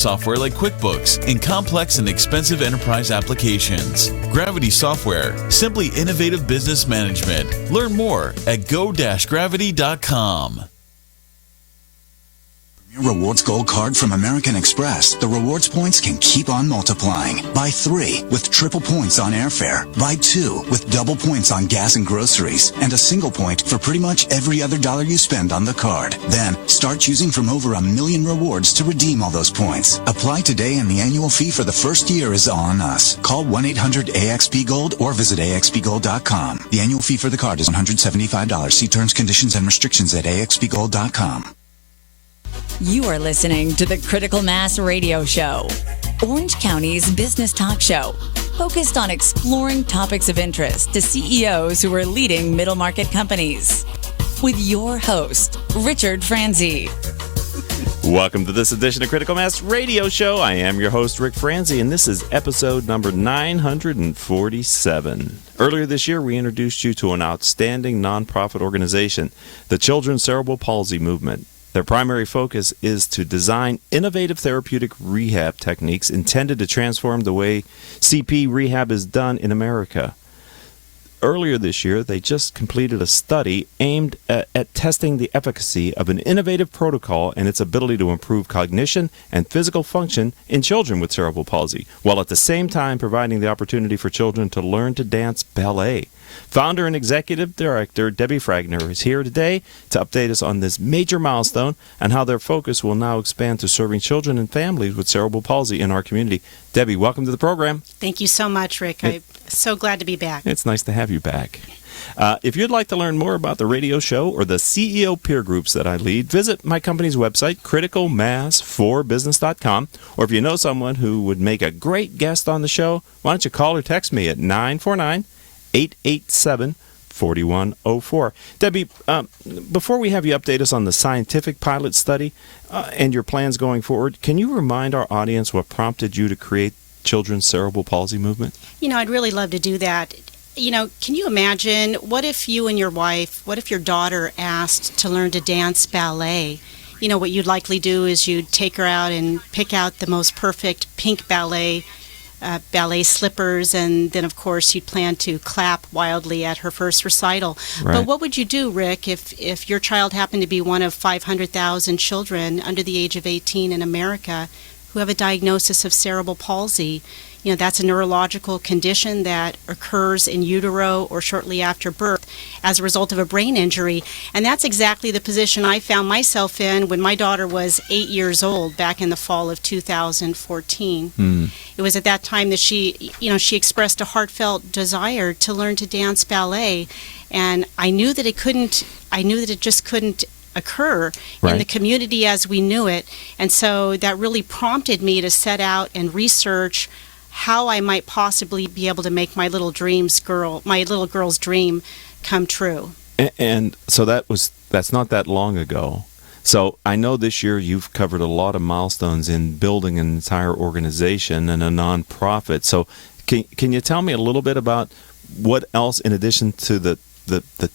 software like QuickBooks and complex and expensive enterprise applications. Gravity Software, simply innovative business management. Learn more at go-gravity.com. Your Rewards Gold Card from American Express. The rewards points can keep on multiplying. Buy 3 with triple points on airfare. Buy 2 with double points on gas and groceries. And a single point for pretty much every other dollar you spend on the card. Then, start choosing from over 1 million rewards to redeem all those points. Apply today and the annual fee for the first year is on us. Call 1-800-AXP-GOLD or visit axpgold.com. The annual fee for the card is $175. See terms, conditions, and restrictions at axpgold.com. You are listening to the Critical Mass Radio Show, Orange County's business talk show, focused on exploring topics of interest to CEOs who are leading middle market companies. With your host, Ric Franzi. Welcome to this edition of Critical Mass Radio Show. I am your host, Ric Franzi, and this is episode number 947. Earlier this year, we introduced you to an outstanding nonprofit organization, the Children's Cerebral Palsy Movement. Their primary focus is to design innovative therapeutic rehab techniques intended to transform the way CP rehab is done in America. Earlier this year, they just completed a study aimed at testing the efficacy of an innovative protocol and its ability to improve cognition and physical function in children with cerebral palsy, while at the same time providing the opportunity for children to learn to dance ballet. Founder and Executive Director Debbie Fragner is here today to update us on this major milestone and how their focus will now expand to serving children and families with cerebral palsy in our community. Debbie, welcome to the program. Thank you so much, Rick. I'm so glad to be back. It's nice to have you back. If you'd like to learn more about the radio show or the CEO peer groups that I lead, visit my company's website, criticalmass4business.com. Or if you know someone who would make a great guest on the show, why don't you call or text me at 949-887-4104. Debbie, before we have you update us on the scientific pilot study and your plans going forward, can you remind our audience what prompted you to create Children's Cerebral Palsy Movement? I'd really love to do that. Can you imagine, what if you and your wife, what if your daughter asked to learn to dance ballet? What you'd likely do is you'd take her out and pick out the most perfect pink ballet slippers, and then, of course, you'd plan to clap wildly at her first recital. Right. But what would you do, Rick, if your child happened to be one of 500,000 children under the age of 18 in America who have a diagnosis of cerebral palsy? That's a neurological condition that occurs in utero or shortly after birth as a result of a brain injury. And that's exactly the position I found myself in when my daughter was 8 years old back in the fall of 2014. It was at that time that she expressed a heartfelt desire to learn to dance ballet. And I knew that it just couldn't occur in the community as we knew it. And so that really prompted me to set out and research how I might possibly be able to make my little girl's dream come true. And so that's not that long ago. So I know this year you've covered a lot of milestones in building an entire organization and a nonprofit. So can you tell me a little bit about what else, in addition to the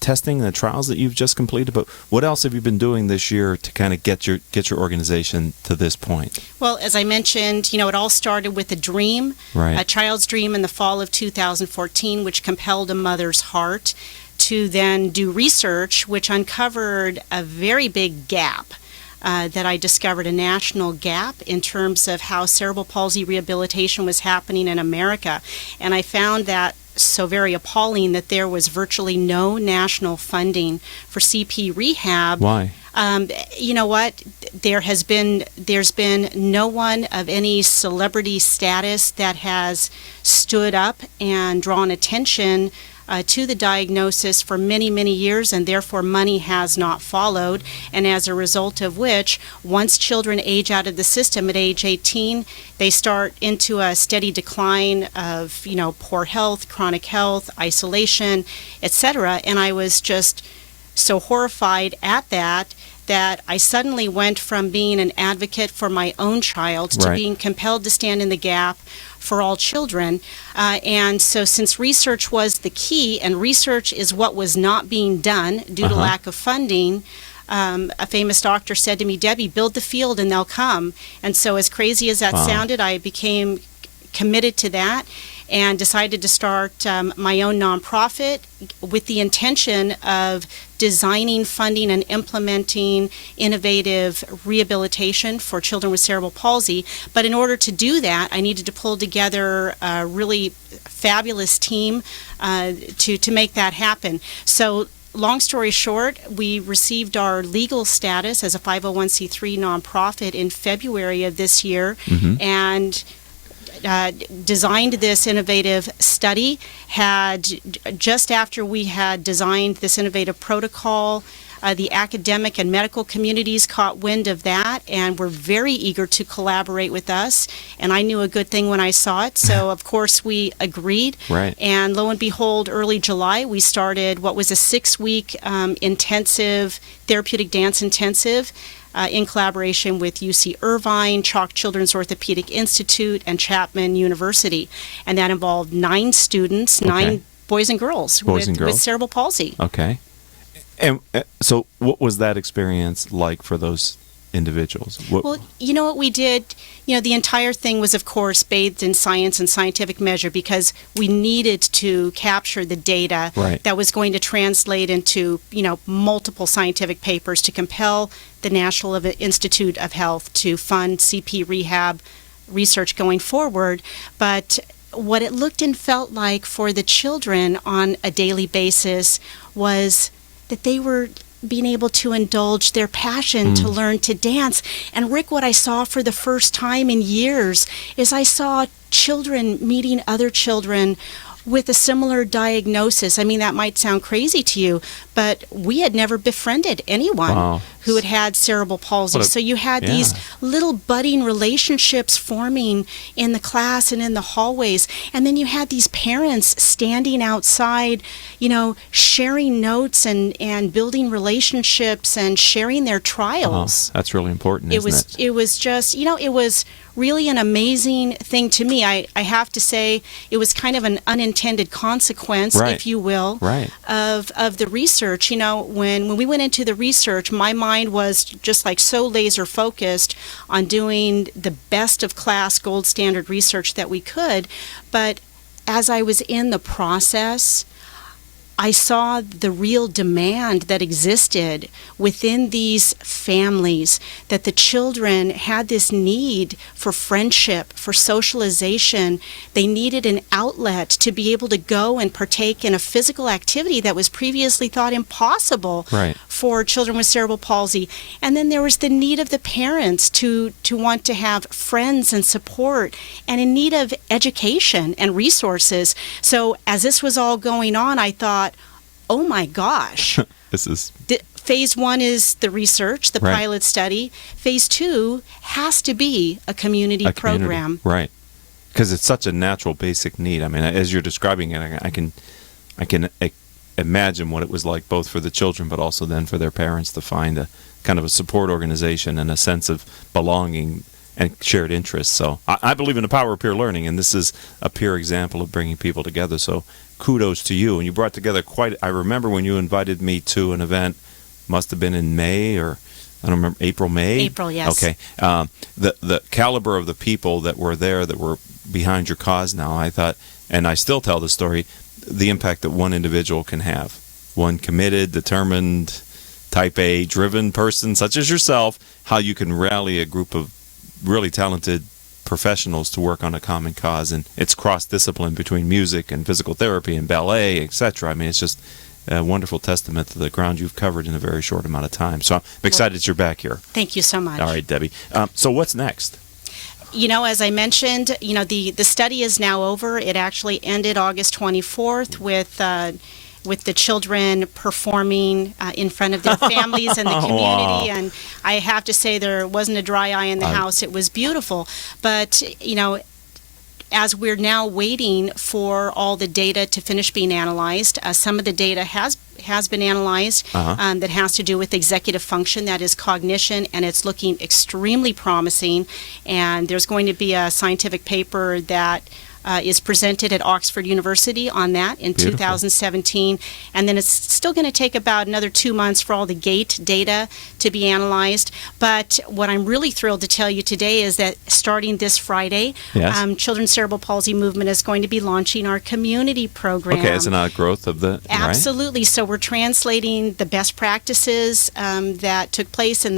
testing and the trials that you've just completed, but what else have you been doing this year to kind of get your organization to this point? Well, as I mentioned, it all started with a dream, a child's dream in the fall of 2014, which compelled a mother's heart to then do research, which uncovered a very big gap. That I discovered a national gap in terms of how cerebral palsy rehabilitation was happening in America. And I found that so very appalling that there was virtually no national funding for CP rehab. Why? You know what? There's been no one of any celebrity status that has stood up and drawn attention to the diagnosis for many, many years, and therefore money has not followed. And as a result of which, once children age out of the system at age 18, they start into a steady decline of, poor health, chronic health, isolation, etc. And I was just so horrified at that I suddenly went from being an advocate for my own child to being compelled to stand in the gap for all children. And so since research was the key, and research is what was not being done due to lack of funding, a famous doctor said to me, Debbie, build the field and they'll come. And so as crazy as that sounded, I became committed to that and decided to start my own nonprofit with the intention of designing, funding, and implementing innovative rehabilitation for children with cerebral palsy. But in order to do that, I needed to pull together a really fabulous team to make that happen. So long story short, we received our legal status as a 501c3 nonprofit in February of this year, and designed this innovative study. Had just after we had designed this innovative protocol, the academic and medical communities caught wind of that and were very eager to collaborate with us. And I knew a good thing when I saw it, so of course we agreed. Right. And lo and behold, early July, we started what was a 6-week intensive therapeutic dance intensive. In collaboration with UC Irvine, Chalk Children's Orthopedic Institute, and Chapman University. And that involved 9 students, 9 boys and girls, with cerebral palsy. Okay. And so what was that experience like for those individuals? Well, you know what we did? The entire thing was, of course, bathed in science and scientific measure because we needed to capture the data that was going to translate into, multiple scientific papers to compel the National Institute of Health to fund CP rehab research going forward. But what it looked and felt like for the children on a daily basis was that they were being able to indulge their passion to learn to dance. And Rick, what I saw for the first time in years is I saw children meeting other children with a similar diagnosis. I mean, that might sound crazy to you, but we had never befriended anyone who had had cerebral palsy. So you had these little budding relationships forming in the class and in the hallways. And then you had these parents standing outside, sharing notes and building relationships and sharing their trials. That's really important, isn't it? It was just, it was really an amazing thing to me. I have to say it was kind of an unintended consequence, if you will, of the research. When we went into the research, my mind was just like so laser focused on doing the best of class gold standard research that we could. But as I was in the process, I saw the real demand that existed within these families, that the children had this need for friendship, for socialization. They needed an outlet to be able to go and partake in a physical activity that was previously thought impossible for children with cerebral palsy. And then there was the need of the parents to want to have friends and support and in need of education and resources. So as this was all going on, I thought, oh my gosh, phase 1 is the research, the pilot study. Phase 2 has to be a community program. Right. Because it's such a natural basic need. I mean, as you're describing it, I can imagine what it was like both for the children but also then for their parents to find a kind of a support organization and a sense of belonging and shared interests. So I believe in the power of peer learning, and this is a peer example of bringing people together. So kudos to you. And you brought together I remember when you invited me to an event, must have been in May or, I don't remember, April, May? April, yes. Okay. The caliber of the people that were there that were behind your cause now, I thought, and I still tell the story, the impact that one individual can have. One committed, determined, type A, driven person such as yourself, how you can rally a group of really talented professionals to work on a common cause. And it's cross-discipline between music and physical therapy and ballet, etc. I mean, it's just a wonderful testament to the ground you've covered in a very short amount of time. So I'm excited that you're back here. Thank you so much. All right, Debbie. So what's next? As I mentioned, the study is now over. It actually ended August 24th with the children performing in front of their families and the community. And I have to say there wasn't a dry eye in the house. It was beautiful. But, as we're now waiting for all the data to finish being analyzed, some of the data has been analyzed that has to do with executive function, that is cognition, and it's looking extremely promising. And there's going to be a scientific paper that is presented at Oxford University on that in 2017. And then it's still going to take about another 2 months for all the GATE data to be analyzed. But what I'm really thrilled to tell you today is that starting this Friday, Children's Cerebral Palsy Movement is going to be launching our community program. Okay, as a growth of the... Absolutely. Right? So we're translating the best practices that took place in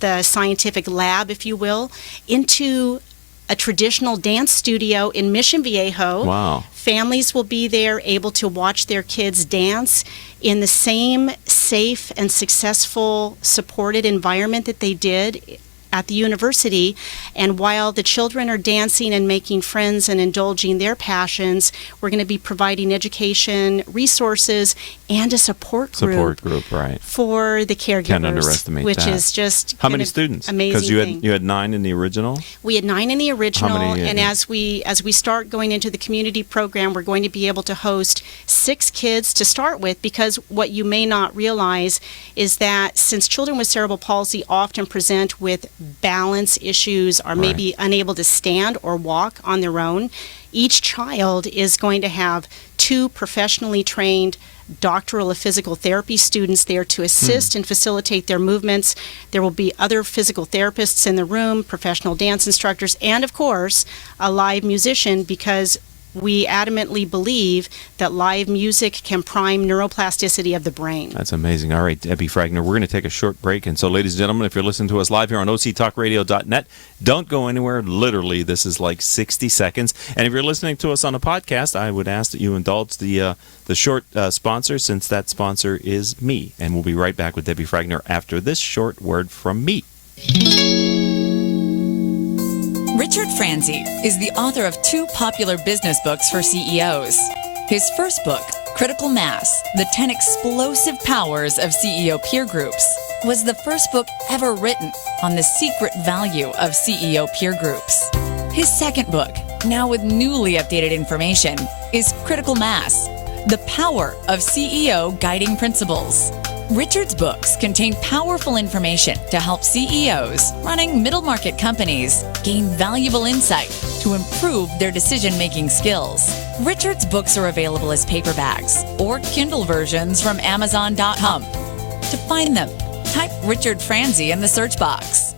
the scientific lab, if you will, into a traditional dance studio in Mission Viejo. Wow. Families will be there able to watch their kids dance in the same safe and successful supported environment that they did at the university. And while the children are dancing and making friends and indulging their passions, we're going to be providing education, resources, and a support group right, for the caregivers. Can't underestimate which that. Is just how many students? Amazing. Because you had 9 in the original. We had 9 in the original, how many, and as we start going into the community program, we're going to be able to host 6 kids to start with. Because what you may not realize is that since children with cerebral palsy often present with balance issues, or maybe unable to stand or walk on their own, each child is going to have 2 professionally trained doctoral of physical therapy students there to assist and facilitate their movements. There will be other physical therapists in the room, professional dance instructors, and of course a live musician, because we adamantly believe that live music can prime neuroplasticity of the brain. That's amazing. All right, Debbie Fragner, we're going to take a short break. And so, ladies and gentlemen, if you're listening to us live here on octalkradio.net, don't go anywhere. Literally, this is like 60 seconds. And if you're listening to us on a podcast, I would ask that you indulge the short sponsor, since that sponsor is me. And we'll be right back with Debbie Fragner after this short word from me. Richard Franzi is the author of 2 popular business books for CEOs. His first book, Critical Mass, The 10 Explosive Powers of CEO Peer Groups, was the first book ever written on the secret value of CEO peer groups. His second book, now with newly updated information, is Critical Mass, The Power of CEO Guiding Principles. Richard's books contain powerful information to help CEOs running middle-market companies gain valuable insight to improve their decision-making skills. Richard's books are available as paperbacks or Kindle versions from Amazon.com. To find them, type Richard Franzi in the search box.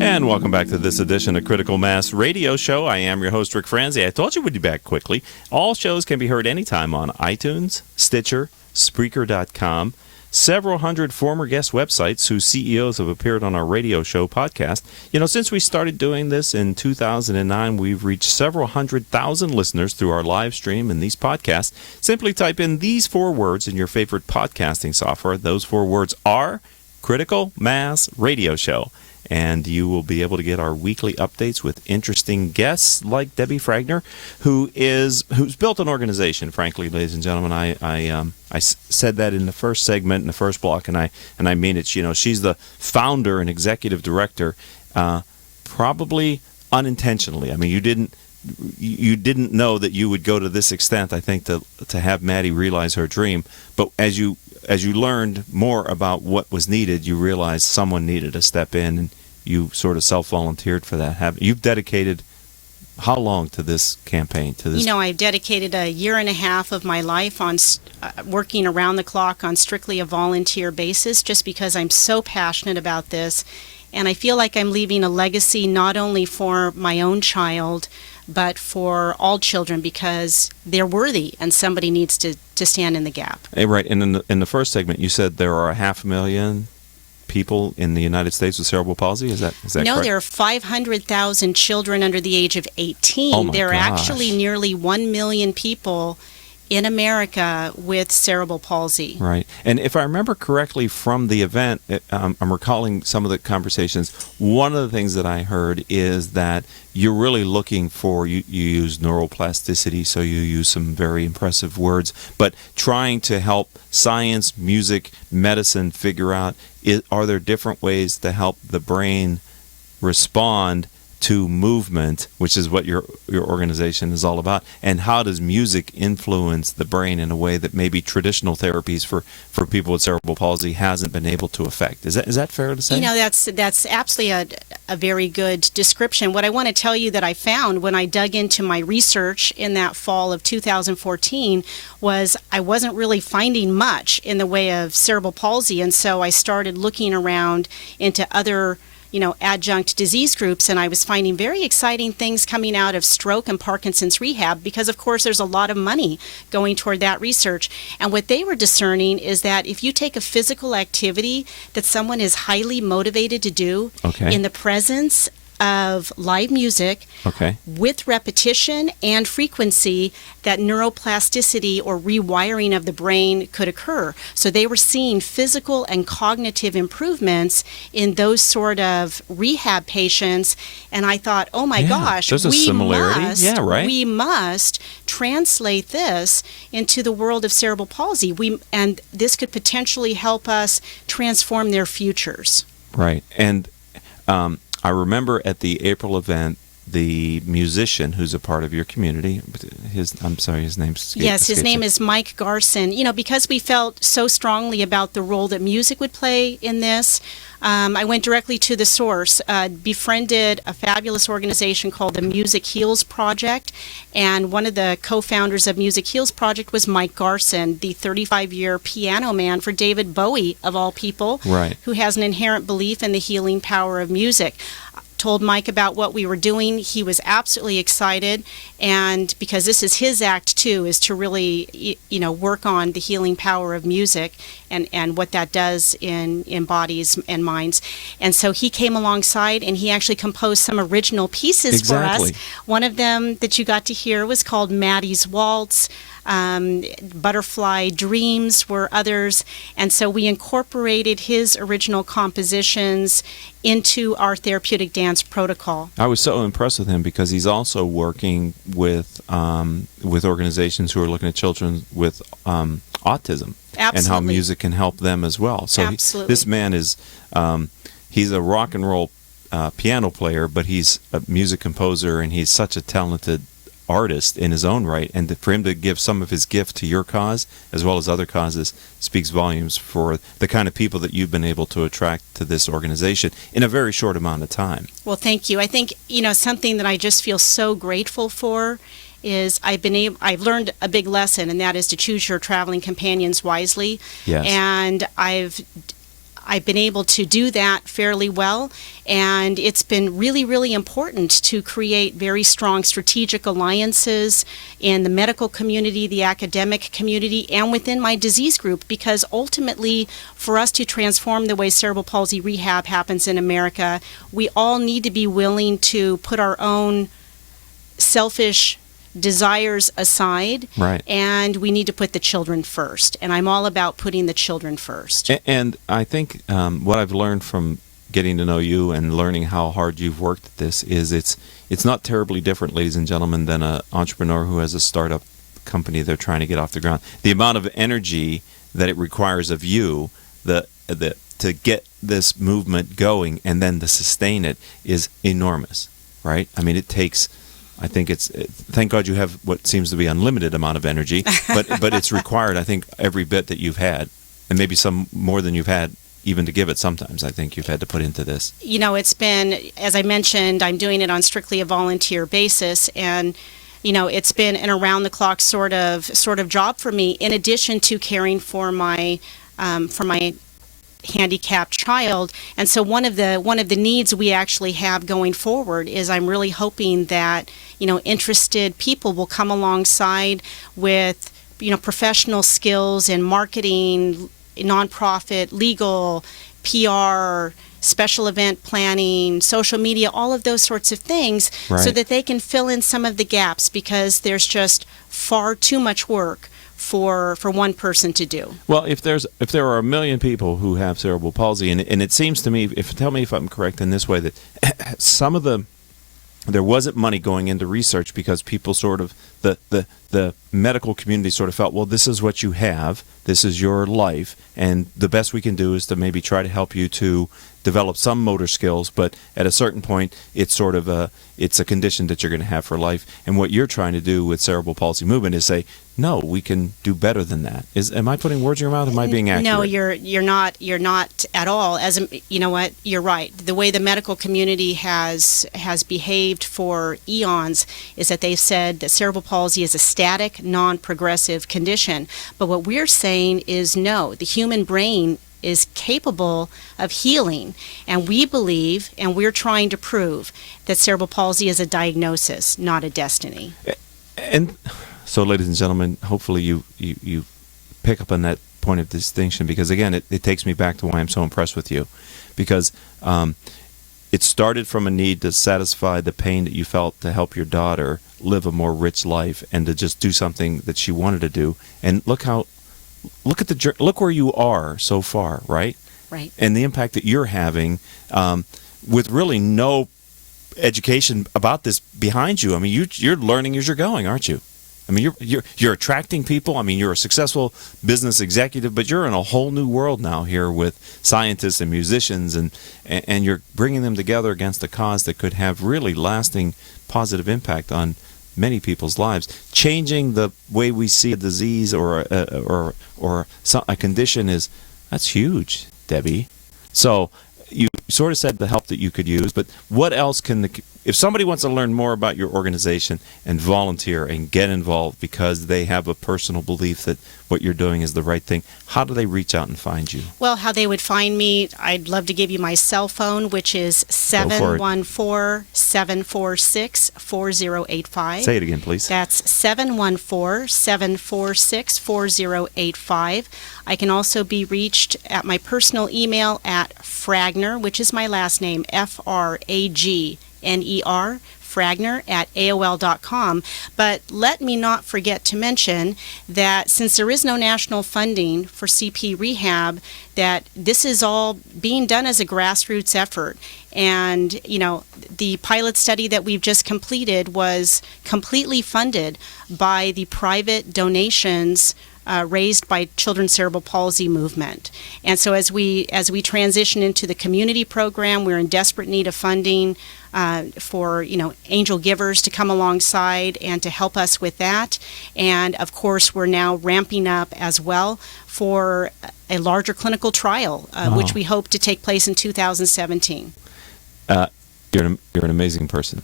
And welcome back to this edition of Critical Mass Radio Show. I am your host, Ric Franzi. I told you we'd be back quickly. All shows can be heard anytime on iTunes, Stitcher, Spreaker.com, several hundred former guest websites whose CEOs have appeared on our radio show podcast. You know, since we started doing this in 2009, we've reached several 100,000 listeners through our live stream and these podcasts. Simply type in these 4 words in your favorite podcasting software. Those 4 words are Critical Mass Radio Show. And you will be able to get our weekly updates with interesting guests like Debbie Fragner, who's built an organization. Frankly, ladies and gentlemen, I said that in the first segment, in the first block, and I mean it. You know, she's the founder and executive director, probably unintentionally. I mean, you didn't know that you would go to this extent, I think, to have Maddie realize her dream. But as you learned more about what was needed, you realized someone needed to step in, and you sort of self-volunteered for that. You've dedicated how long to this campaign? To this? You know, I've dedicated a year and a half of my life on working around the clock on strictly a volunteer basis, just because I'm so passionate about this. And I feel like I'm leaving a legacy not only for my own child, but for all children, because they're worthy and somebody needs to stand in the gap. Hey, right. And in the first segment, you said there are 500,000 people in the United States with cerebral palsy. Is that no, correct? there are 500,000 children under the age of 18. Oh my there are gosh. actually nearly 1 million people in America with cerebral palsy. Right. And if I remember correctly from the event, I'm recalling some of the conversations. One of the things that I heard is that you're really looking for, you use neuroplasticity, so you use some very impressive words, but trying to help science, music, medicine figure out, are there different ways to help the brain respond to movement, which is what your organization is all about, and how does music influence the brain in a way that maybe traditional therapies for people with cerebral palsy hasn't been able to affect? Is that fair to say? That's absolutely a very good description. What I want to tell you that I found when I dug into my research in that fall of 2014 was I wasn't really finding much in the way of cerebral palsy, and so I started looking around into other adjunct disease groups, and I was finding very exciting things coming out of stroke and Parkinson's rehab because, of course, there's a lot of money going toward that research. And what they were discerning is that if you take a physical activity that someone is highly motivated to do in the presence of live music with repetition and frequency, that neuroplasticity or rewiring of the brain could occur. So they were seeing physical and cognitive improvements in those sort of rehab patients. And I thought, oh my gosh, there's a similarity. We must translate this into the world of cerebral palsy. And this could potentially help us transform their futures. Right. And I remember at the April event, the musician who's a part of your community, his name's Yes, his name is Mike Garson. Because we felt so strongly about the role that music would play in this, I went directly to the source, befriended a fabulous organization called the Music Heals Project, and one of the co-founders of Music Heals Project was Mike Garson, the 35-year piano man for David Bowie, of all people, who has an inherent belief in the healing power of music. Told Mike about what we were doing. He was absolutely excited, and because this is his act too, is to really work on the healing power of music and what that does in bodies and minds. And so he came alongside and he actually composed some original pieces for us. One of them that you got to hear was called Maddie's Waltz. Butterfly Dreams were others, and so we incorporated his original compositions into our therapeutic dance protocol. I was so impressed with him because he's also working with organizations who are looking at children with autism and how music can help them as well. So this man is he's a rock and roll piano player, but he's a music composer, and he's such a talented artist in his own right, and for him to give some of his gift to your cause as well as other causes speaks volumes for the kind of people that you've been able to attract to this organization in a very short amount of time. Well, thank you. I think something that I just feel so grateful for is I've learned a big lesson, and that is to choose your traveling companions wisely. Yes. And I've been able to do that fairly well, and it's been really, really important to create very strong strategic alliances in the medical community, the academic community, and within my disease group, because ultimately, for us to transform the way cerebral palsy rehab happens in America, we all need to be willing to put our own selfish desires aside, and we need to put the children first. And I'm all about putting the children first. And I think what I've learned from getting to know you and learning how hard you've worked at this is it's not terribly different, ladies and gentlemen, than an entrepreneur who has a startup company they're trying to get off the ground. The amount of energy that it requires of you to get this movement going and then to sustain it is enormous, right? I mean, it takes... I think thank God you have what seems to be unlimited amount of energy, but it's required, I think, every bit that you've had, and maybe some more than you've had even to give it sometimes, I think you've had to put into this. It's been, as I mentioned, I'm doing it on strictly a volunteer basis, and it's been an around-the-clock sort of job for me, in addition to caring for my handicapped child. And so one of the needs we actually have going forward is I'm really hoping that interested people will come alongside with professional skills in marketing, nonprofit, legal, PR, special event planning, social media, all of those sorts of things, so that they can fill in some of the gaps, because there's just far too much work for one person to do. Well, if there are 1 million people who have cerebral palsy, and it seems to me, tell me if I'm correct in this way, that there wasn't money going into research because people sort of the the medical community sort of felt, well, this is what you have, this is your life, and the best we can do is to maybe try to help you to develop some motor skills, but at a certain point, it's sort of it's a condition that you're going to have for life. And what you're trying to do with cerebral palsy movement is say, no, we can do better than that. Am I putting words in your mouth? Am I being accurate? No, you're not at all. You know what? You're right. The way the medical community has behaved for eons is that they've said that cerebral palsy is a static, non-progressive condition. But what we're saying is no. The human brain is capable of healing, and we believe, and we're trying to prove, that cerebral palsy is a diagnosis, not a destiny. And so, ladies and gentlemen, hopefully you pick up on that point of distinction, because again, it takes me back to why I'm so impressed with you, because it started from a need to satisfy the pain that you felt to help your daughter live a more rich life and to just do something that she wanted to do. And look where you are so far, right? Right. And the impact that you're having with really no education about this behind you. I mean, you're learning as you're going, aren't you? I mean, you're attracting people. I mean, you're a successful business executive, but you're in a whole new world now here with scientists and musicians, and you're bringing them together against a cause that could have really lasting positive impact on many people's lives, changing the way we see a disease or a condition that's huge, Debbie. So you sort of said the help that you could use, but what else if somebody wants to learn more about your organization and volunteer and get involved because they have a personal belief that what you're doing is the right thing, how do they reach out and find you? Well, how they would find me, I'd love to give you my cell phone, which is 714-746-4085. Say it again, please. That's 714-746-4085. I can also be reached at my personal email at Fragner, which is my last name, Fragner, Fragner at AOL.com. But let me not forget to mention that since there is no national funding for CP rehab, that this is all being done as a grassroots effort. And, you know, the pilot study that we've just completed was completely funded by the private donations raised by Children's Cerebral Palsy Movement. And so as we transition into the community program, we're in desperate need of funding for angel givers to come alongside and to help us with that. And of course, we're now ramping up as well for a larger clinical trial, which we hope to take place in 2017. You're an amazing person,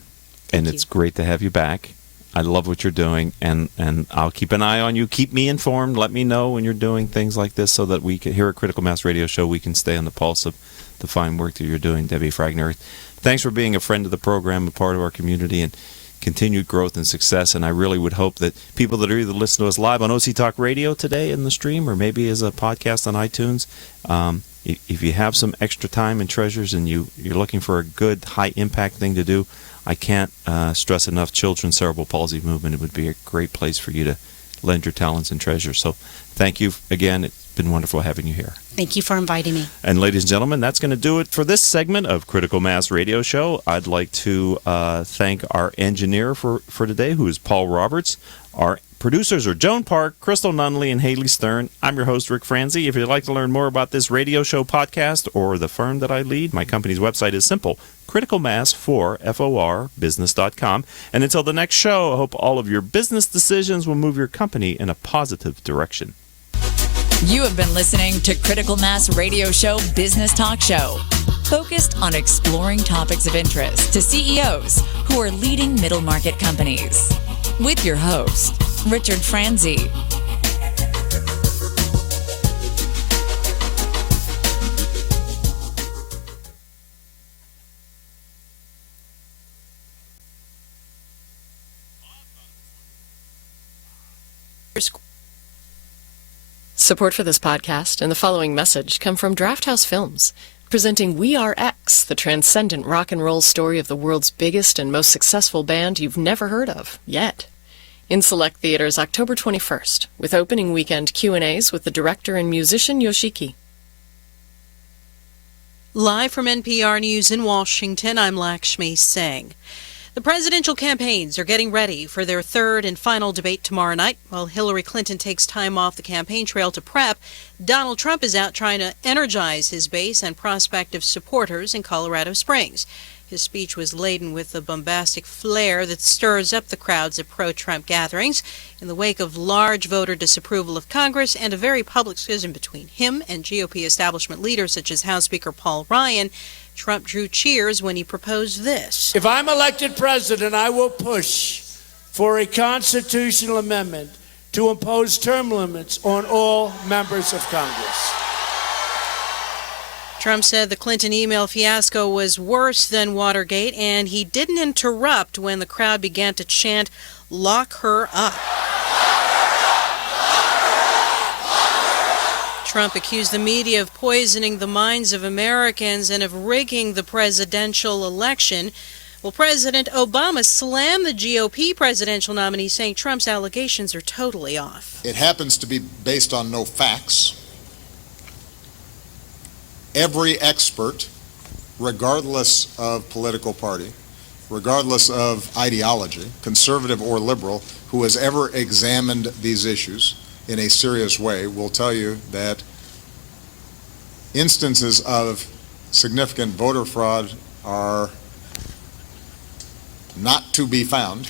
and it's great to have you back. I love what you're doing, and I'll keep an eye on you. Keep me informed. Let me know when you're doing things like this so that we can, here at Critical Mass Radio Show, we can stay on the pulse of the fine work that you're doing, Debbie Fragner. Thanks for being a friend of the program, a part of our community, and continued growth and success. And I really would hope that people that are either listening to us live on OC Talk Radio today in the stream or maybe as a podcast on iTunes, if you have some extra time and treasures and you're looking for a good, high-impact thing to do, I can't stress enough Children's Cerebral Palsy Movement. It would be a great place for you to lend your talents and treasures. So thank you again. It's been wonderful having you here. Thank you for inviting me. And ladies and gentlemen, that's going to do it for this segment of Critical Mass Radio Show. I'd like to thank our engineer for today, who is Paul Roberts. Our producers are Joan Park, Crystal Nunley, and Haley Stern. I'm your host, Ric Franzi. If you'd like to learn more about this radio show podcast or the firm that I lead, my company's website is simple, criticalmass4business.com. And until the next show, I hope all of your business decisions will move your company in a positive direction. You have been listening to Critical Mass Radio Show Business Talk Show, focused on exploring topics of interest to CEOs who are leading middle market companies. With your host, Richard Franzi. Support for this podcast and the following message come from Drafthouse Films, presenting We Are X, the transcendent rock and roll story of the world's biggest and most successful band you've never heard of, yet. In select theaters October 21st, with opening weekend Q&As with the director and musician Yoshiki. Live from NPR News in Washington, I'm Lakshmi Singh. The presidential campaigns are getting ready for their third and final debate tomorrow night. While Hillary Clinton takes time off the campaign trail to prep, Donald Trump is out trying to energize his base and prospective supporters in Colorado Springs. His speech was laden with the bombastic flair that stirs up the crowds at pro-Trump gatherings in the wake of large voter disapproval of Congress and a very public schism between him and GOP establishment leaders such as House Speaker Paul Ryan. Trump drew cheers when he proposed this. If I'm elected president, I will push for a constitutional amendment to impose term limits on all members of Congress. Trump said the Clinton email fiasco was worse than Watergate, and he didn't interrupt when the crowd began to chant, "Lock her up." Trump accused the media of poisoning the minds of Americans and of rigging the presidential election. Well, President Obama slammed the GOP presidential nominee, saying Trump's allegations are totally off. It happens to be based on no facts. Every expert, regardless of political party, regardless of ideology, conservative or liberal, who has ever examined these issues in a serious way will tell you that instances of significant voter fraud are not to be found.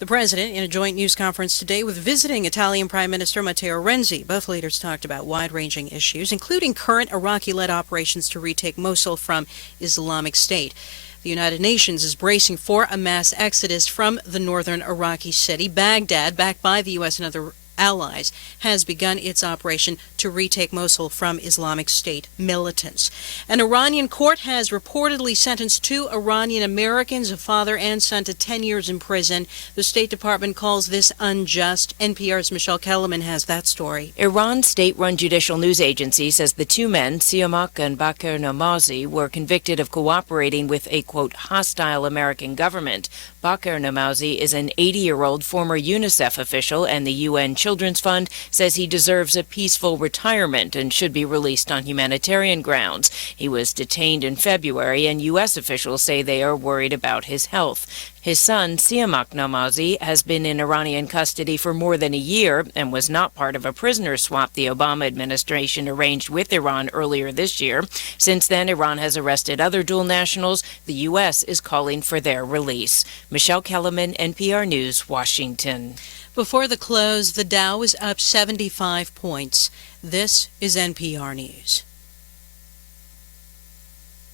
The president, in a joint news conference today with visiting Italian Prime Minister Matteo Renzi, both leaders talked about wide-ranging issues, including current Iraqi-led operations to retake Mosul from Islamic State. The United Nations is bracing for a mass exodus from the northern Iraqi city. Baghdad, backed by the U.S. and other allies, has begun its operation to retake Mosul from Islamic State militants. An Iranian court has reportedly sentenced 2 Iranian Americans, a father and son, to 10 years in prison. The State Department calls this unjust. NPR's Michelle Kellerman has that story. Iran's state-run judicial news agency says the 2 men, Siamak and Bakir Namazi, were convicted of cooperating with a, quote, hostile American government. Bakir Namazi is an 80-year-old former UNICEF official, and the UN Children's Fund says he deserves a peaceful retirement and should be released on humanitarian grounds. He was detained in February, and U.S. officials say they are worried about his health. His son, Siamak Namazi, has been in Iranian custody for more than a year and was not part of a prisoner swap the Obama administration arranged with Iran earlier this year. Since then, Iran has arrested other dual nationals. The U.S. is calling for their release. Michelle Kellerman, NPR News, Washington. Before the close, the Dow is up 75 points. This is NPR News.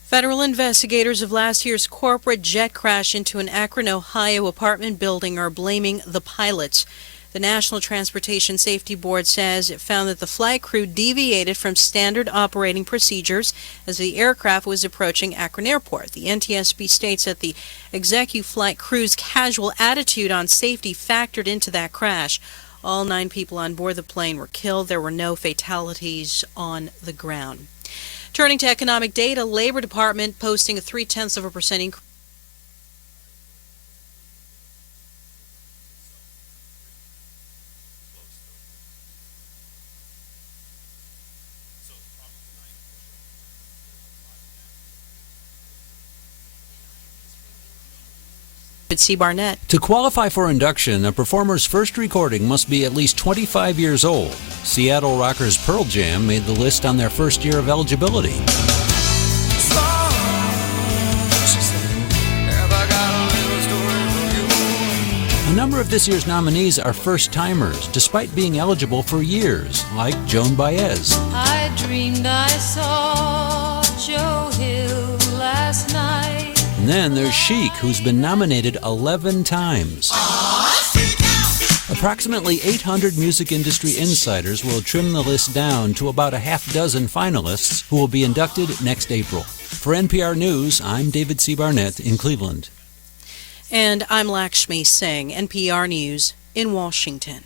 Federal investigators of last year's corporate jet crash into an Akron, Ohio apartment building are blaming the pilots. The National Transportation Safety Board says it found that the flight crew deviated from standard operating procedures as the aircraft was approaching Akron Airport. The NTSB states that the executive flight crew's casual attitude on safety factored into that crash. All 9 people on board the plane were killed. There were no fatalities on the ground. Turning to economic data, Labor Department posting a 0.3% increase. C. Barnett. To qualify for induction, a performer's first recording must be at least 25 years old. Seattle rockers Pearl Jam made the list on their first year of eligibility. A number of this year's nominees are first-timers, despite being eligible for years, like Joan Baez. I dreamed I saw Joe Hill last night. And then there's Chic, who's been nominated 11 times. Approximately 800 music industry insiders will trim the list down to about a half dozen finalists who will be inducted next April. For NPR News, I'm David C. Barnett in Cleveland. And I'm Lakshmi Singh, NPR News in Washington.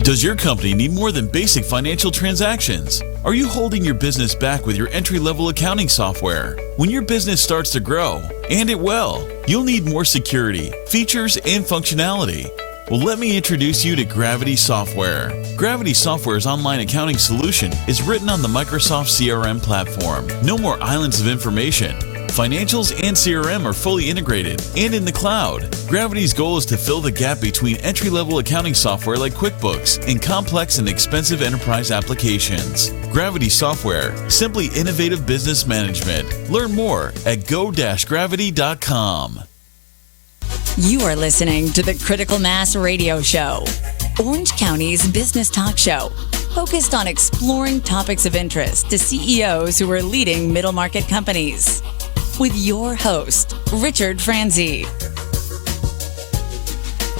Does your company need more than basic financial transactions? Are you holding your business back with your entry-level accounting software? When your business starts to grow, and it will, you'll need more security, features, and functionality. Well, let me introduce you to Gravity Software. Gravity Software's online accounting solution is written on the Microsoft CRM platform. No more islands of information. Financials and CRM are fully integrated and in the cloud. Gravity's goal is to fill the gap between entry-level accounting software like QuickBooks and complex and expensive enterprise applications. Gravity Software, simply innovative business management. Learn more at go-gravity.com. You are listening to the Critical Mass Radio Show, Orange County's business talk show, focused on exploring topics of interest to CEOs who are leading middle market companies. With your host, Ric Franzi.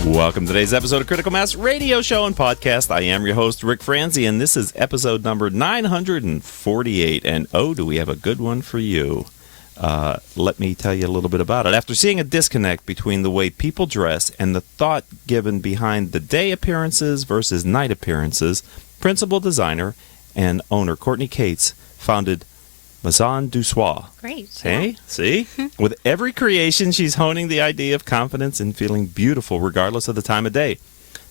Welcome to today's episode of Critical Mass Radio Show and Podcast. I am your host, Ric Franzi, and this is episode number 948. And oh, do we have a good one for you. Let me tell you a little bit about it. After seeing a disconnect between the way people dress and the thought given behind the day appearances versus night appearances, principal designer and owner Courtney Cates founded Maison du Soir. Great. Hey, Yeah. see? With every creation, she's honing the idea of confidence and feeling beautiful regardless of the time of day.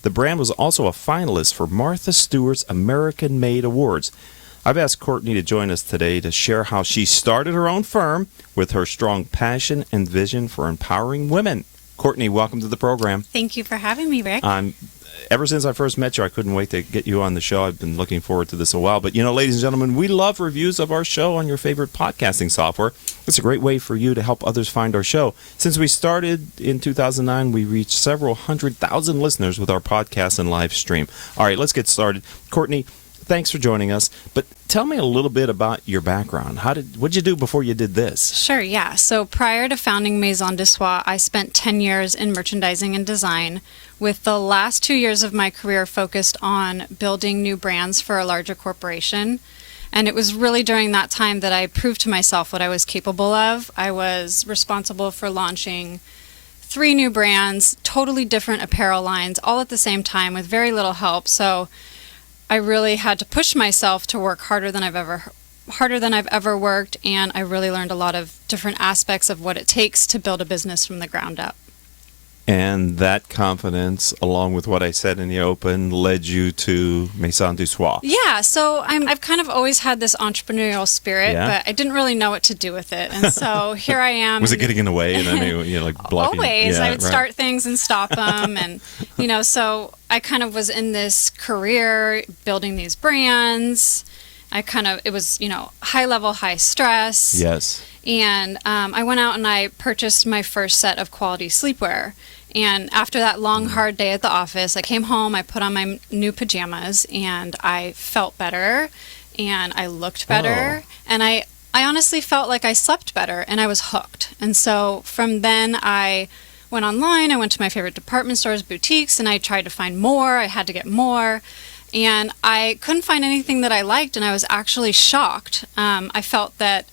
The brand was also a finalist for Martha Stewart's American Made Awards. I've asked Courtney to join us today to share how she started her own firm with her strong passion and vision for empowering women. Courtney, welcome to the program. Thank you for having me, Rick. Ever since I first met you, I couldn't wait to get you on the show. I've been looking forward to this a while. But, ladies and gentlemen, we love reviews of our show on your favorite podcasting software. It's a great way for you to help others find our show. Since we started in 2009, we reached several 100,000 listeners with our podcast and live stream. All right, let's get started. Courtney, thanks for joining us. But tell me a little bit about your background. What'd you do before you did this? Sure, yeah. So prior to founding Maison du Soir, I spent 10 years in merchandising and design, with the last 2 years of my career focused on building new brands for a larger corporation. And it was really during that time that I proved to myself what I was capable of. I was responsible for launching 3 new brands, totally different apparel lines, all at the same time with very little help. So I really had to push myself to work harder than I've ever worked, and I really learned a lot of different aspects of what it takes to build a business from the ground up. And that confidence, along with what I said in the open, led you to Maison du Soir. Yeah, so I've kind of always had this entrepreneurial spirit, but I didn't really know what to do with it. And so here I am. Was it getting in the way? And then like blocking? Always. Yeah, I would start things and stop them. And, so I kind of was in this career building these brands. It was, high level, high stress. Yes. And I went out and I purchased my first set of quality sleepwear. And after that long, hard day at the office, I came home, I put on my new pajamas, and I felt better, and I looked better, and I honestly felt like I slept better, and I was hooked. And so from then, I went online, I went to my favorite department stores, boutiques, and I tried to find more. I had to get more. And I couldn't find anything that I liked, and I was actually shocked. I felt that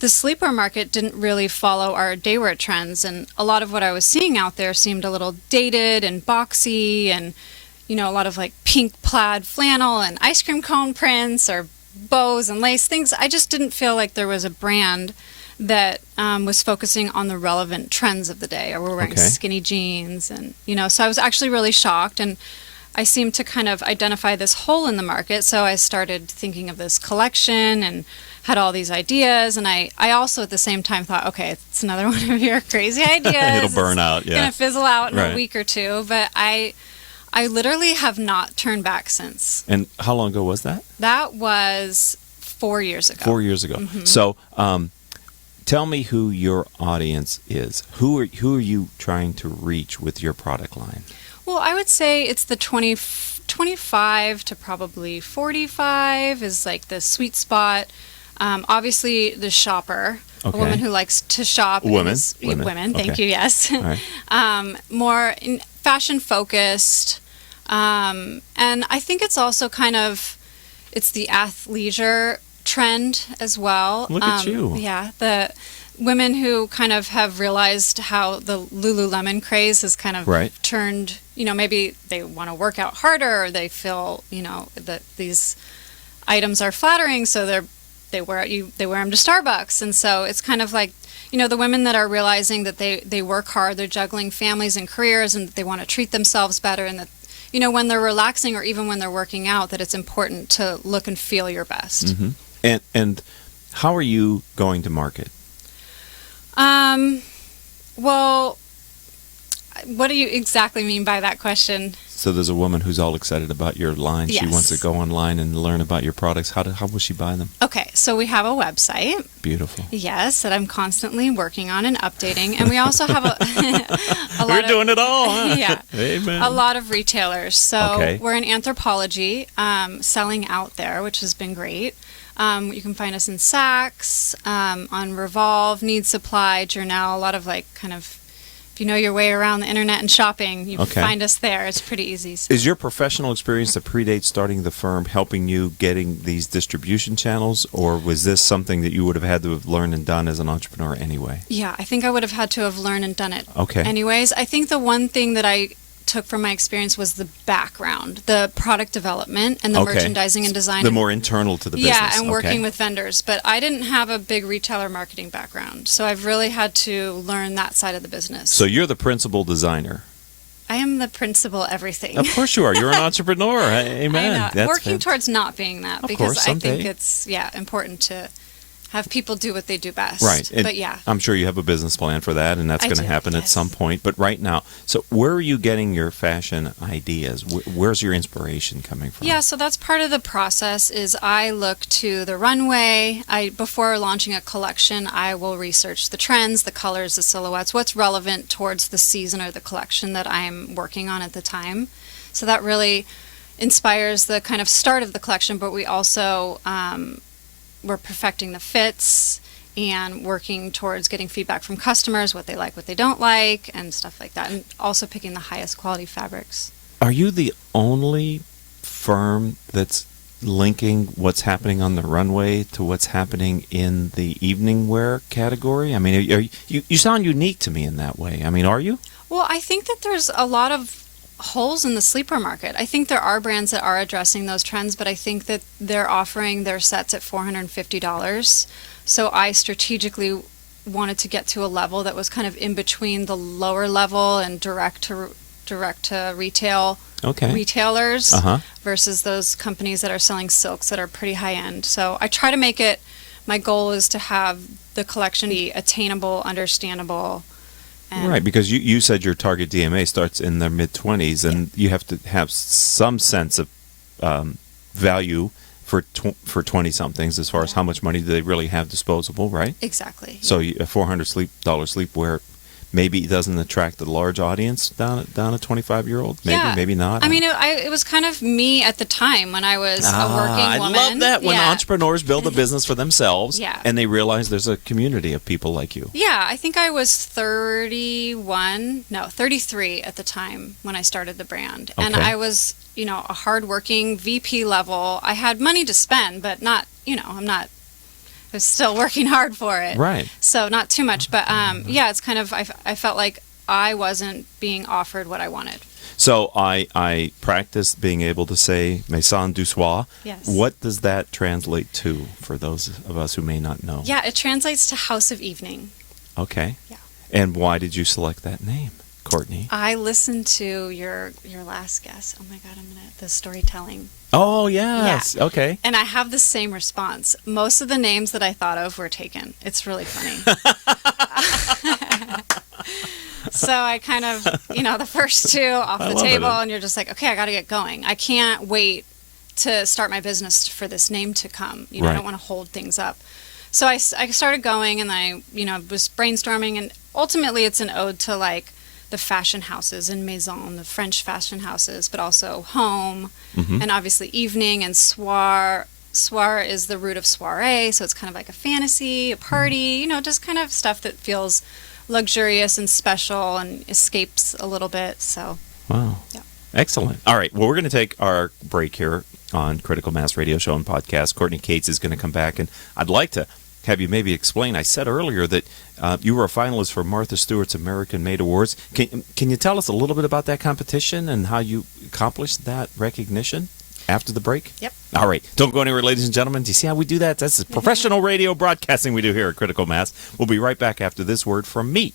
the sleepwear market didn't really follow our daywear trends, and a lot of what I was seeing out there seemed a little dated and boxy, and a lot of like pink plaid flannel and ice cream cone prints or bows and lace things. I just didn't feel like there was a brand that was focusing on the relevant trends of the day, or we're wearing skinny jeans, and so I was actually really shocked, and I seemed to kind of identify this hole in the market. So I started thinking of this collection and had all these ideas. And I also at the same time thought, okay, it's another one of your crazy ideas. It'll burn out. Yeah. It's going to fizzle out in a week or two. But I literally have not turned back since. And how long ago was that? That was 4 years ago. 4 years ago. Mm-hmm. So tell me who your audience is. Who are you trying to reach with your product line? Well, I would say it's the 25 to probably 45 is like the sweet spot. Obviously, the shopper, a woman who likes to shop. Women. Thank you. Yes. Right. More fashion focused, and I think it's also it's the athleisure trend as well. Look at you. Yeah. The women who kind of have realized how the Lululemon craze has kind of turned, maybe they want to work out harder, or they feel, that these items are flattering, so they wear them to Starbucks. And so it's kind of like, the women that are realizing that they work hard, they're juggling families and careers, and that they want to treat themselves better, and that, when they're relaxing or even when they're working out, that it's important to look and feel your best. Mm-hmm. And how are you going to market? Well, what do you exactly mean by that question? So there's a woman who's all excited about your line. She Yes. wants to go online and learn about your products. How will she buy them? Okay, so we have a website. Beautiful. Yes, that I'm constantly working on and updating. And we also have a We're doing it all, huh? Yeah. Amen. A lot of retailers. So Okay. we're in Anthropology, selling out there, which has been great. You can find us in Saks, on Revolve, Need Supply, Journal, a lot of like kind of, if you know your way around the internet and shopping, you Okay. find us there. It's pretty easy. Is your professional experience that predates starting the firm helping you getting these distribution channels, or was this something that you would have had to have learned and done as an entrepreneur anyway? Yeah, I think I would have had to have learned and done it. Okay. Anyways, I think the one thing that I took from my experience was the background, the product development and the Okay. merchandising and design. The more internal to the business. Yeah, and working Okay. with vendors. But I didn't have a big retailer marketing background, so I've really had to learn that side of the business. So you're the principal designer. I am the principal everything. Of course you are. You're an entrepreneur. Amen. I know. That's Working fan- towards not being that, Of because course, I think someday. it's important to have people do what they do best. Right. And But yeah. I'm sure you have a business plan for that, and that's I going to do, happen at yes. some point. But right now, so where are you getting your fashion ideas? Where's your inspiration coming from? Yeah, so that's part of the process is I look to the runway. Before launching a collection, I will research the trends, the colors, the silhouettes, what's relevant towards the season or the collection that I'm working on at the time. So that really inspires the kind of start of the collection, but we also we're perfecting the fits and working towards getting feedback from customers, what they like, what they don't like, and stuff like that, and also picking the highest quality fabrics. Are you the only firm that's linking what's happening on the runway to what's happening in the evening wear category? I mean, you sound unique to me in that way. I mean, are you? Well, I think that there's a lot of holes in the sleeper market. I think there are brands that are addressing those trends, but I think that they're offering their sets at $450. So I strategically wanted to get to a level that was kind of in between the lower level and direct to retail retailers versus those companies that are selling silks that are pretty high end. So I try to make it, my goal is to have the collection be attainable, understandable. Right, because you said your target DMA starts in their mid-20s, and you have to have some sense of value for 20-somethings as far as how much money do they really have disposable, right? Exactly. So a $400 sleepwear maybe doesn't attract a large audience down a 25-year-old? Maybe, maybe not. I mean, it was kind of me at the time when I was a working woman. I love that when entrepreneurs build a business for themselves and they realize there's a community of people like you. Yeah, I think I was 33 at the time when I started the brand. Okay. And I was, a hardworking VP level. I had money to spend, but not, I was still working hard for it. Right. So not too much, but it's kind of, I felt like I wasn't being offered what I wanted. So I practiced being able to say Maison du Soir. Yes. What does that translate to for those of us who may not know? Yeah, it translates to House of Evening. Okay. Yeah. And why did you select that name, Courtney? I listened to your last guest. Oh my God, the storytelling. Oh, yes. Yeah. Okay. And I have the same response. Most of the names that I thought of were taken. It's really funny. So I kind of, the first two off the table, and you're just like, okay, I got to get going. I can't wait to start my business for this name to come. I don't want to hold things up. So I started going, and I, was brainstorming, and ultimately it's an ode to like the fashion houses in Maison, the French fashion houses, but also home, and obviously evening, and soir. Soir is the root of soiree, so it's kind of like a fantasy, a party, just kind of stuff that feels luxurious and special and escapes a little bit. So wow. Yeah. Excellent. All right. Well, we're going to take our break here on Critical Mass Radio Show and Podcast. Courtney Cates is going to come back, and I'd like to have you maybe explain. I said earlier that you were a finalist for Martha Stewart's American Made Awards. Can you tell us a little bit about that competition and how you accomplished that recognition after the break? Yep. All right. Don't go anywhere, ladies and gentlemen. Do you see how we do that? That's the professional radio broadcasting we do here at Critical Mass. We'll be right back after this word from me.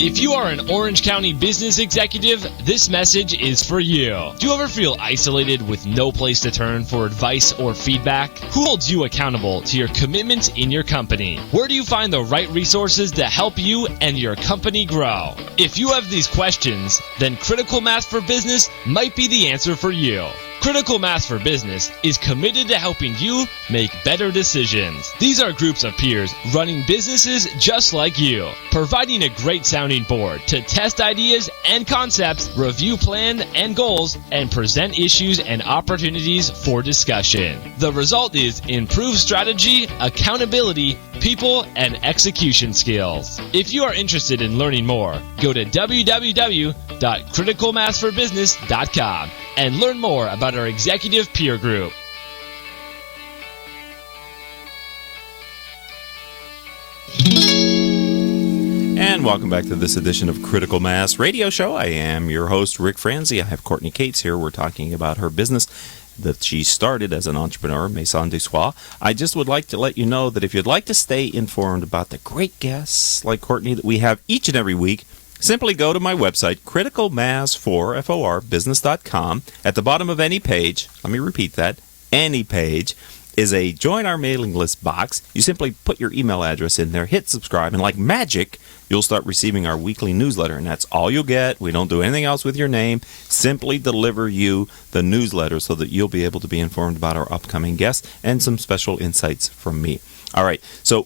If you are an Orange County business executive, this message is for you. Do you ever feel isolated with no place to turn for advice or feedback? Who holds you accountable to your commitments in your company? Where do you find the right resources to help you and your company grow? If you have these questions, then Critical Mass for Business might be the answer for you. Critical Mass for Business is committed to helping you make better decisions. These are groups of peers running businesses just like you, providing a great sounding board to test ideas and concepts, review plans and goals, and present issues and opportunities for discussion. The result is improved strategy, accountability, people, and execution skills. If you are interested in learning more, go to www.criticalmassforbusiness.com and learn more about our executive peer group. And welcome back to this edition of Critical Mass Radio Show. I am your host, Ric Franzi. I have Courtney Cates here. We're talking about her business that she started as an entrepreneur, Maison du Soir. I just would like to let you know that if you'd like to stay informed about the great guests like Courtney that we have each and every week, simply go to my website, criticalmass4business.com. At the bottom of any page, let me repeat that, any page, is a join our mailing list box. You simply put your email address in there, hit subscribe, and like magic, you'll start receiving our weekly newsletter, and that's all you'll get. We don't do anything else with your name. Simply deliver you the newsletter so that you'll be able to be informed about our upcoming guests and some special insights from me. All right, so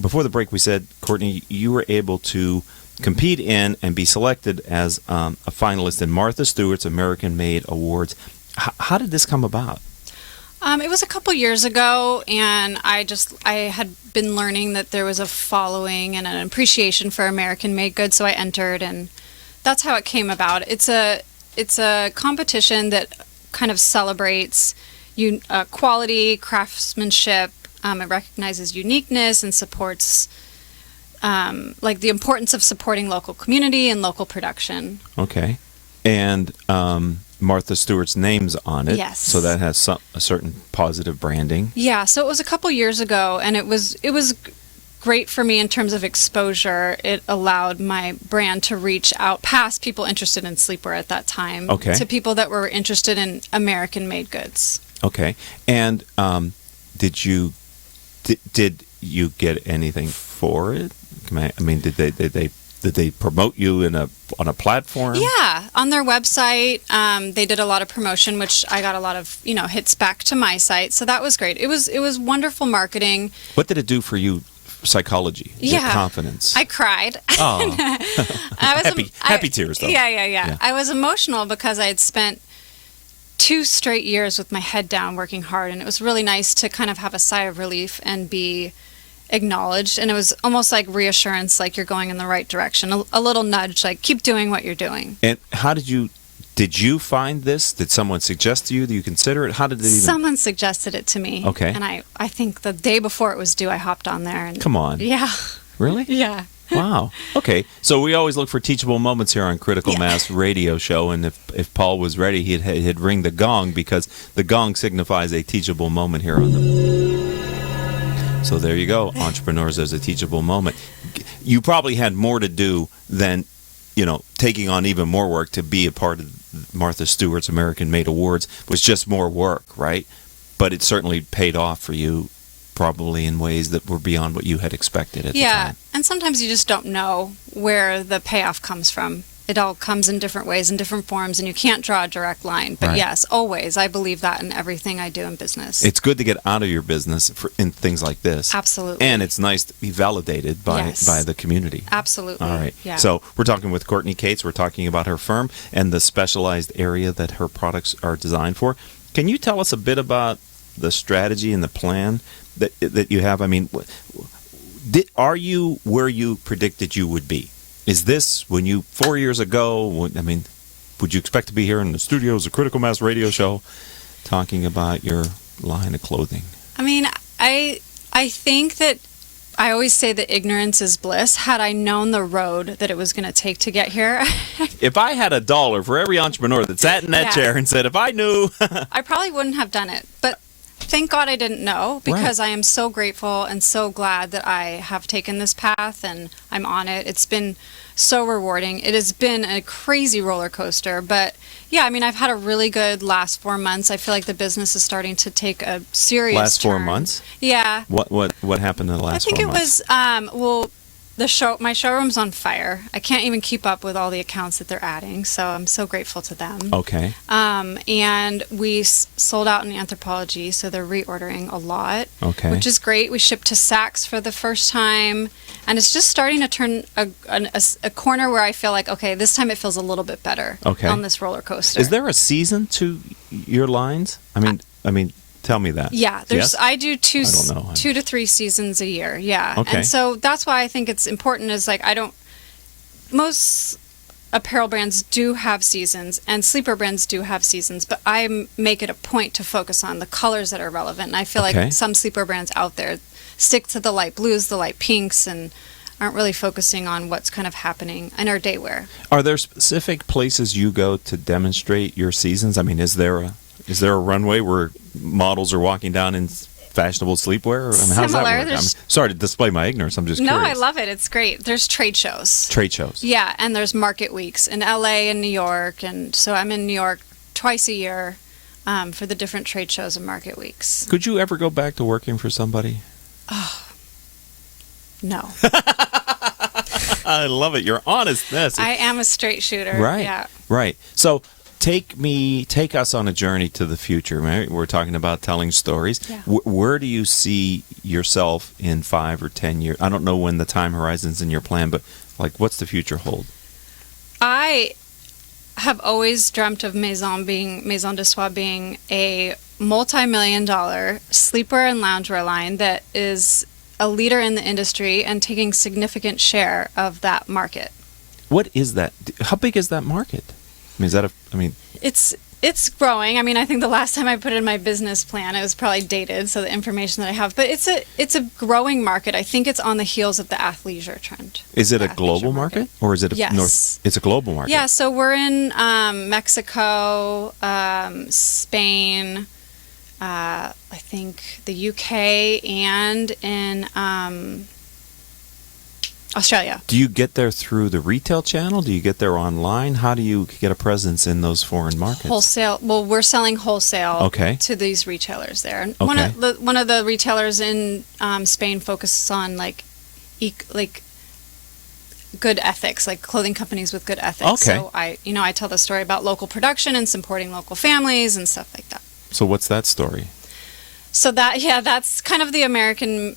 before the break, we said, Courtney, you were able to compete in and be selected as a finalist in Martha Stewart's American Made Awards. How did this come about? It was a couple years ago, and I had been learning that there was a following and an appreciation for American-made goods, so I entered, and that's how it came about. It's a competition that kind of celebrates quality, craftsmanship. It recognizes uniqueness and supports like the importance of supporting local community and local production. Okay, and Martha Stewart's name's on it. Yes. So that has a certain positive branding. Yeah, so it was a couple years ago, and it was great for me in terms of exposure. It allowed my brand to reach out past people interested in sleepwear at that time to people that were interested in American-made goods. Okay, and did you get anything for it? I mean, did they promote you on a platform? Yeah, on their website, they did a lot of promotion, which I got a lot of hits back to my site. So that was great. It was wonderful marketing. What did it do for you, psychology? Your confidence? I cried. Oh, happy tears though. Yeah. I was emotional because I had spent 2 straight years with my head down, working hard, and it was really nice to kind of have a sigh of relief and be acknowledged, and it was almost like reassurance, like you're going in the right direction, a little nudge, like keep doing what you're doing. And how did you find this? Did someone suggest to you that you consider it? How did it even? Someone suggested it to me. Okay. And I think the day before it was due, I hopped on there. And come on. Yeah. Really? Yeah. Wow. Okay. So we always look for teachable moments here on Critical Mass Radio Show, and if Paul was ready, he'd ring the gong, because the gong signifies a teachable moment here on the. So there you go, entrepreneurs. There's a teachable moment. You probably had more to do than, taking on even more work to be a part of Martha Stewart's American Made Awards. It was just more work, right? But it certainly paid off for you, probably in ways that were beyond what you had expected at the time. Yeah, and sometimes you just don't know where the payoff comes from. It all comes in different ways, in different forms, and you can't draw a direct line. But yes, always, I believe that in everything I do in business. It's good to get out of your business in things like this. Absolutely. And it's nice to be validated by the community. Absolutely. All right. Yeah. So we're talking with Courtney Cates. We're talking about her firm and the specialized area that her products are designed for. Can you tell us a bit about the strategy and the plan that you have? I mean, are you where you predicted you would be? Is this, when you, 4 years ago, would you expect to be here in the studios of Critical Mass Radio Show talking about your line of clothing? I mean, I think that I always say that ignorance is bliss. Had I known the road that it was going to take to get here. If I had $1 for every entrepreneur that sat in that chair and said, if I knew. I probably wouldn't have done it. But thank God I didn't know, because I am so grateful and so glad that I have taken this path and I'm on it. It's been so rewarding. It has been a crazy roller coaster, but yeah, I mean, I've had a really good last 4 months. I feel like the business is starting to take a serious Last 4 turn. months? Yeah. What happened in the last 4 months? I think it was my showroom's on fire. I can't even keep up with all the accounts that they're adding, so I'm so grateful to them. Okay. And we sold out in Anthropology, so they're reordering a lot. Okay. Which is great. We shipped to Saks for the first time, and it's just starting to turn a corner where I feel like, okay, this time it feels a little bit better on this roller coaster. Is there a season to your lines? I mean, tell me that. Yeah, I do two I don't know. 2 to 3 seasons a year. Yeah. Okay. And so that's why I think it's important is like most apparel brands do have seasons and sleeper brands do have seasons, but I make it a point to focus on the colors that are relevant. And I feel like some sleeper brands out there stick to the light blues, the light pinks, and aren't really focusing on what's kind of happening in our day wear. Are there specific places you go to demonstrate your seasons? I mean, is there a runway where models are walking down in fashionable sleepwear? I mean, how does that work? I'm sorry to display my ignorance. I'm just curious. No, I love it. It's great. There's trade shows. Trade shows. Yeah, and there's market weeks in LA and New York, and so I'm in New York twice a year for the different trade shows and market weeks. Could you ever go back to working for somebody? Oh, no. I love it. Your honestness. I am a straight shooter. Right. Yeah. Right. So take us on a journey to the future. Right? We're talking about telling stories. Yeah. Where do you see yourself in 5 or 10 years? I don't know when the time horizon's in your plan, but like, what's the future hold? I have always dreamt of Maison de Soie being a multi-million-dollar sleepwear and loungewear line that is a leader in the industry and taking significant share of that market. What is that? How big is that market? I mean, It's growing. I mean, I think the last time I put in my business plan, it was probably dated, so the information that I have. But it's a growing market. I think it's on the heels of the athleisure trend. Is it a global market, or is it Yes. North? It's a global market. Yeah. So we're in Mexico, Spain, I think the UK, and in Australia. Do you get there through the retail channel? Do you get there online? How do you get a presence in those foreign markets? Wholesale. Well, we're selling wholesale to these retailers there. And one of the retailers in Spain focuses on like good ethics, like clothing companies with good ethics. Okay. So I tell the story about local production and supporting local families and stuff like that. So what's that story? So that's kind of the American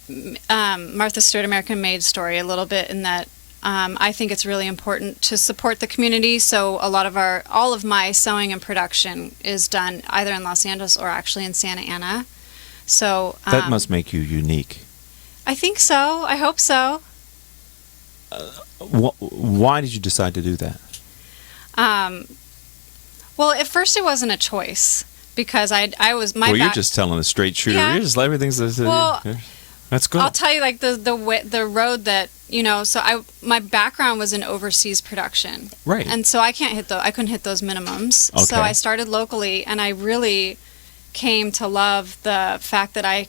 Martha Stewart American Made story a little bit, in that I think it's really important to support the community. So all of my sewing and production is done either in Los Angeles or actually in Santa Ana. So that must make you unique. I think so. I hope so. Why did you decide to do that? Well, at first it wasn't a choice. Because I was my. Well, you're just telling a straight shooter. Yeah. You're just everything's. That's good. I'll tell you, like the road that So my background was in overseas production, right? And so I couldn't hit those minimums. Okay. So I started locally, and I really came to love the fact that I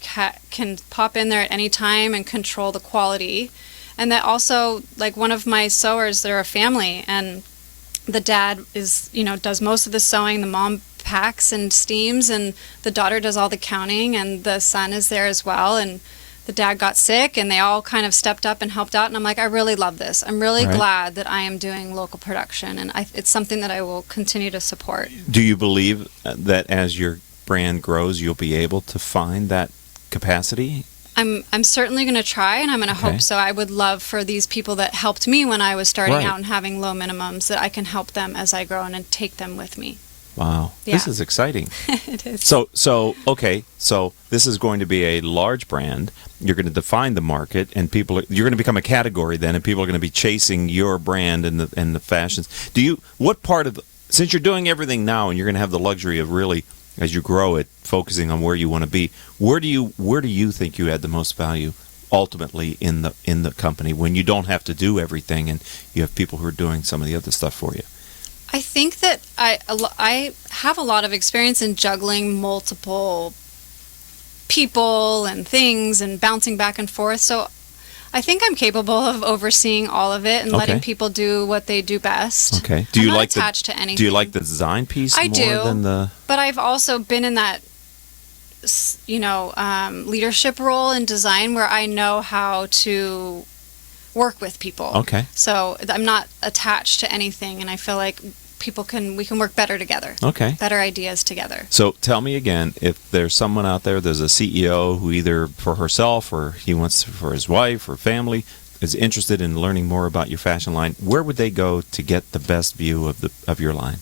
can pop in there at any time and control the quality, and that also, like, one of my sewers, they're a family, and the dad does most of the sewing. The mom packs and steams, and the daughter does all the counting, and the son is there as well. And the dad got sick, and they all kind of stepped up and helped out. And I'm like, I really love this. I'm really glad that I am doing local production, and it's something that I will continue to support. Do you believe that as your brand grows, you'll be able to find that capacity? I'm certainly going to try, and I'm going to hope so. I would love for these people that helped me when I was starting out and having low minimums, that I can help them as I grow and take them with me. Wow, this is exciting. It is. So this is going to be a large brand. You're going to define the market, and you're going to become a category then, and people are going to be chasing your brand and the fashions. Since you're doing everything now, and you're going to have the luxury of really, as you grow it, focusing on where you want to be, where do you think you add the most value ultimately in the company, when you don't have to do everything and you have people who are doing some of the other stuff for you? I think that I have a lot of experience in juggling multiple people and things and bouncing back and forth. So I think I'm capable of overseeing all of it and letting people do what they do best. Okay. I'm not attached to anything. Do you like the design piece I more do, than the... But I've also been in that, leadership role in design where I know how to work with people. Okay. So I'm not attached to anything, and I feel like we can work better together. Okay. Better ideas together. So tell me again, if there's someone out there, there's a CEO who either for herself or he wants for his wife or family is interested in learning more about your fashion line, where would they go to get the best view of your line?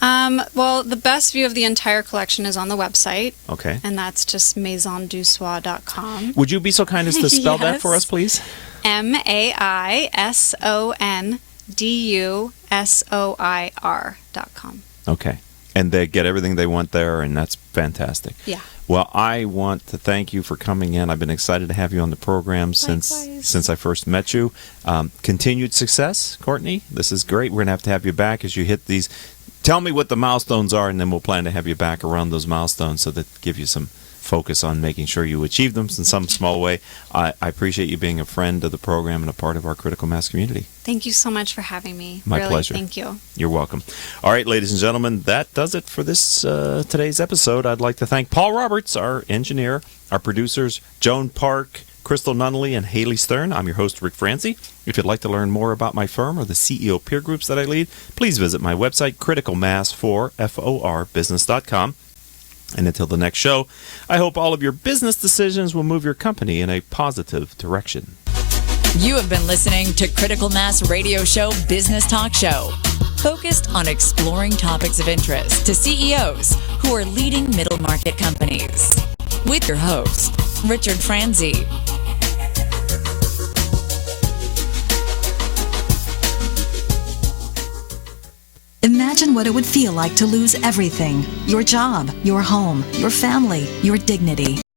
Well, the best view of the entire collection is on the website. Okay. And that's just maisondusois.com. Would you be so kind as to spell that for us, please? MAISONDUSOIR.com. Okay. And they get everything they want there, and that's fantastic. Yeah. Well, I want to thank you for coming in. I've been excited to have you on the program since I first met you. Continued success, Courtney. This is great. We're going to have you back as you hit these. Tell me what the milestones are, and then we'll plan to have you back around those milestones so that give you some focus on making sure you achieve them in some small way. I appreciate you being a friend of the program and a part of our critical mass community. Thank you so much for having me. My pleasure. Thank you. You're welcome. All right, ladies and gentlemen, that does it for this today's episode. I'd like to thank Paul Roberts, our engineer, our producers, Joan Park, Crystal Nunnally, and Haley Stern. I'm your host, Ric Franzi. If you'd like to learn more about my firm or the CEO peer groups that I lead, please visit my website, criticalmass4business.com. And until the next show, I hope all of your business decisions will move your company in a positive direction. You have been listening to Critical Mass Radio Show Business Talk Show, focused on exploring topics of interest to CEOs who are leading middle market companies. With your host, Richard Franzi. Imagine what it would feel like to lose everything: your job, your home, your family, your dignity.